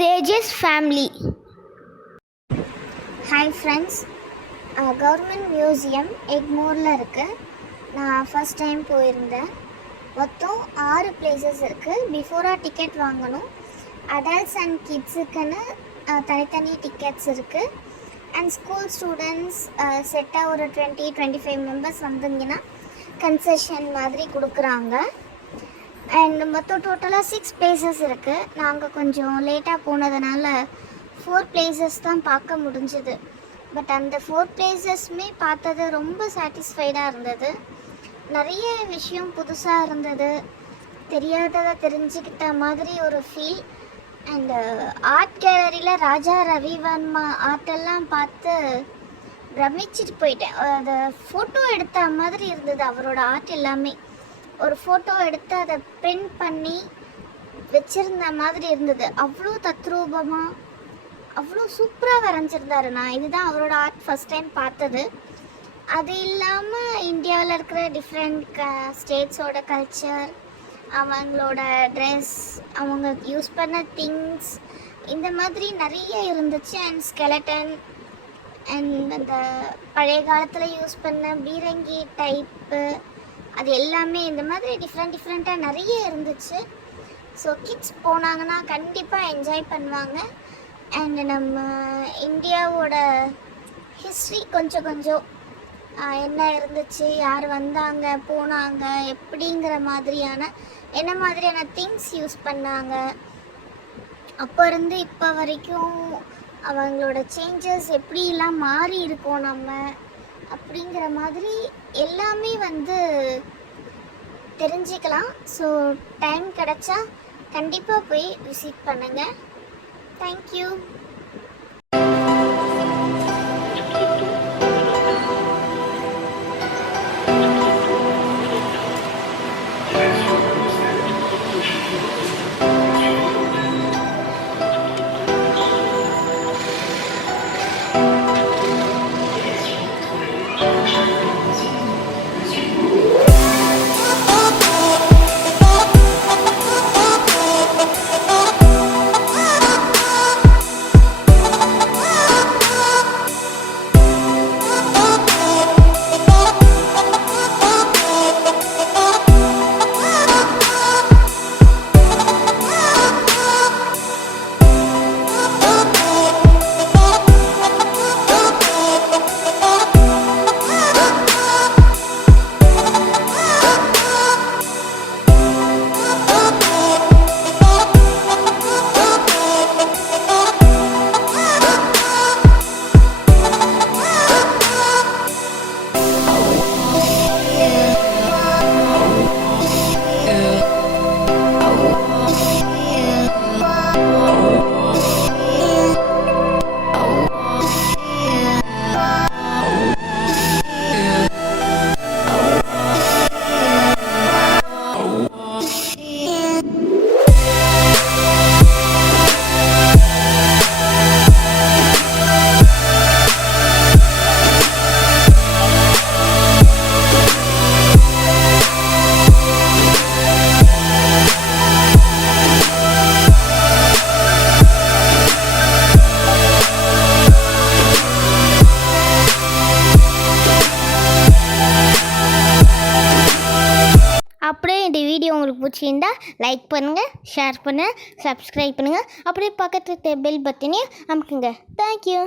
தேஜஸ் family. Hi friends, government museum எக்மோரில் இருக்குது. நான் ஃபஸ்ட் டைம் போயிருந்தேன். மொத்தம் 6 பிளேசஸ் இருக்குது. பிஃபோராக டிக்கெட் வாங்கணும். அடல்ட்ஸ் அண்ட் கிட்ஸுக்குன்னு தனித்தனி டிக்கெட்ஸ் இருக்குது. அண்ட் ஸ்கூல் ஸ்டூடெண்ட்ஸ் செட்டாக ஒரு 20-25 மெம்பர்ஸ் வந்தீங்கன்னா கன்செஷன் மாதிரி கொடுக்குறாங்க. அண்ட் மொத்தம் டோட்டலாக 6 பிளேசஸ் இருக்குது. நாங்கள் கொஞ்சம் லேட்டாக போனதுனால 4 பிளேசஸ் தான் பார்க்க முடிஞ்சுது. பட் அந்த 4 பிளேசஸ்மே பார்த்தது ரொம்ப சாட்டிஸ்ஃபைடாக இருந்தது. நிறைய விஷயம் புதுசாக இருந்தது, தெரியாததை தெரிஞ்சுக்கிட்ட மாதிரி ஒரு ஃபீல். அண்டு ஆர்ட் கேலரியில் ராஜா ரவிவர்மா ஆர்ட்டெல்லாம் பார்த்து பிரமிச்சிட்டு போயிட்டேன். அதை ஃபோட்டோ எடுத்த மாதிரி இருந்தது. அவரோட ஆர்ட் எல்லாமே ஒரு ஃபோட்டோ எடுத்து அதை பிரிண்ட் பண்ணி வச்சுருந்த மாதிரி இருந்தது. அவ்வளோ தத்ரூபமாக அவ்வளோ சூப்பராக வரைஞ்சிருந்தாரு. நான் இதுதான் அவரோட ஆர்ட் ஃபஸ்ட் டைம் பார்த்தது. அது இல்லாமல் இந்தியாவில் இருக்கிற டிஃப்ரெண்ட் ஸ்டேட்ஸோட கல்ச்சர், அவங்களோட ட்ரெஸ், அவங்க யூஸ் பண்ண திங்ஸ், இந்த மாதிரி நிறைய இருந்துச்சு. அண்ட் ஸ்கெலட்டன் அண்ட் அந்த பழைய காலத்தில் யூஸ் பண்ண பீரங்கி டைப்பு, அது எல்லாமே இந்த மாதிரி டிஃப்ரெண்ட்டாக நிறைய இருந்துச்சு. ஸோ கிட்ஸ் போனாங்கன்னா கண்டிப்பாக என்ஜாய் பண்ணுவாங்க. அண்டு நம்ம இந்தியாவோட ஹிஸ்ட்ரி கொஞ்சம் என்ன இருந்துச்சு, யார் வந்தாங்க போனாங்க, எப்படிங்கிற மாதிரியான என்ன மாதிரியான திங்ஸ் யூஸ் பண்ணாங்க, அப்போ இருந்து இப்போ வரைக்கும் அவங்களோட சேஞ்சஸ் எப்படிலாம் மாறி இருக்கோம் நம்ம, அப்படிங்கிற மாதிரி எல்லாமே தெரிஞ்சுக்கலாம். ஸோ டைம் கிடச்சா கண்டிப்பாக போய் விசிட் பண்ணுங்கள். தேங்க்யூ. அப்படியே இந்த வீடியோ உங்களுக்கு பிடிச்சிருந்தா லைக் பண்ணுங்கள், ஷேர் பண்ணுங்கள், சப்ஸ்கிரைப் பண்ணுங்கள். அப்படியே பக்கத்து பெல் பட்டனையும் அமுக்குங்க. தேங்க்யூ.